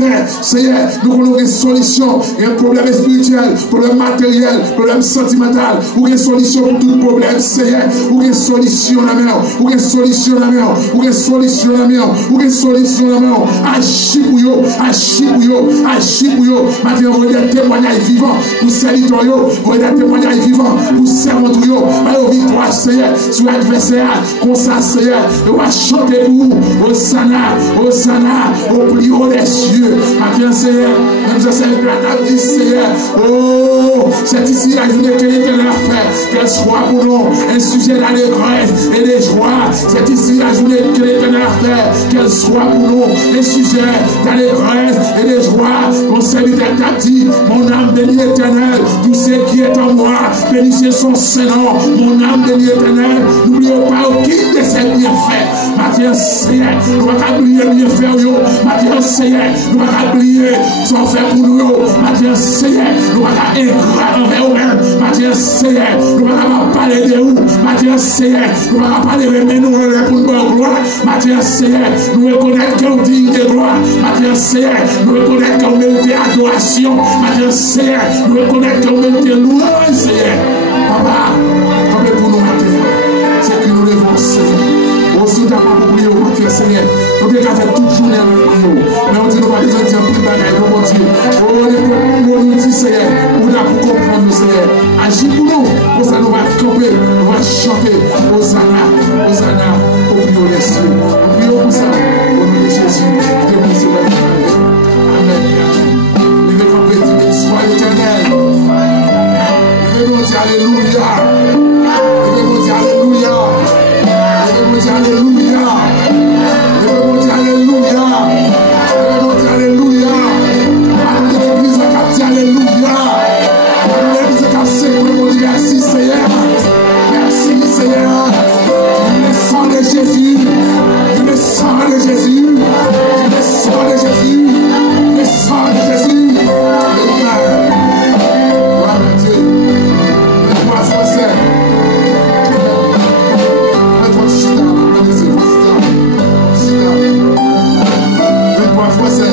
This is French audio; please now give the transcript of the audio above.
douleur, Seigneur, nous avons une solution. Il y a un problème spirituel, problème matériel, problème sentimental, ou une solution pour tout problème, Seigneur, ou une solution la main, ou une solution la main, ou une solution la main, ou une solution la main. Agis pour yo, agis pour yo, agis pour yo. Maintenant, vous avez des témoignages vivants pour serviteurs, vous avez des témoignages vivants pour servants, vous victoire, Seigneur, sur l'adversaire, comme ça, Seigneur, et on va chanter pour vous, Hosanna, Hosanna, au plus haut des cieux. Maintenant, Seigneur, nous sommes la dit, Seigneur, oh, c'est ici la journée que l'Éternel a fait, qu'elle soit pour nous un sujet d'allégresse et de joie. C'est ici la journée que l'Éternel a fait, qu'elle soit pour nous un sujet d'allégresse et de joie. Mon serviteur t'a dit, mon âme bénit l'Éternel, tout ce qui est en moi, bénissez son Seigneur, mon âme bénit l'Éternel, n'oublions pas aucun de ses bienfaits. Maintenant, Seigneur, nous ne pouvons pas oublier le bienfait. Maintenant, Seigneur, nous ne pouvons pas oublier son fait pour nous. Maintenant, Seigneur, nous ne pouvons pas ingrat envers nous-mêmes. Maintenant, Seigneur, nous ne pouvons pas parler de vous. Maintenant, Seigneur, nous ne pouvons pas parler de nous pour nous faire gloire. Maintenant, Seigneur, nous reconnaissons que nous digne de gloire. Maintenant, Seigneur, nous reconnaissons que nous méritons adoration. Maintenant, Seigneur, nous reconnaissons que nous méritons louange, Seigneur. Papa, comme pour nous matin, c'est que nous devons, Seigneur. Aussi, nous avons prié au matin, Seigneur. Nous devons faire toute journée avec nous. Mais on dit, nous ne pouvons pas dire plus de bagaille, mon Dieu. Oh, nous dit, Seigneur, nous devons comprendre, Seigneur. Agis pour nous, pour ça nous va camper, nous va chanter. Hosanna, Hosanna, au plus haut des cieux. Nous prions pour ça, au nom de Jésus. Dieu merci, Amen. Nous devons camper, sois éternel. Nous devons dire Alléluia. Nous devons dire Alléluia. Nous devons dire Alléluia. Nous devons dire Alléluia. Nous devons dire Alléluia. À l'église qui a dit Alléluia. À l'église qui a sécuré, merci Seigneur. Merci Seigneur. Le sang de Jésus. Le sang de Jésus. Le sang de Jésus. Le sang de Jésus. Amen. Gloire à Dieu. Mets-toi français. Mets-toi chita. Mets-toi français.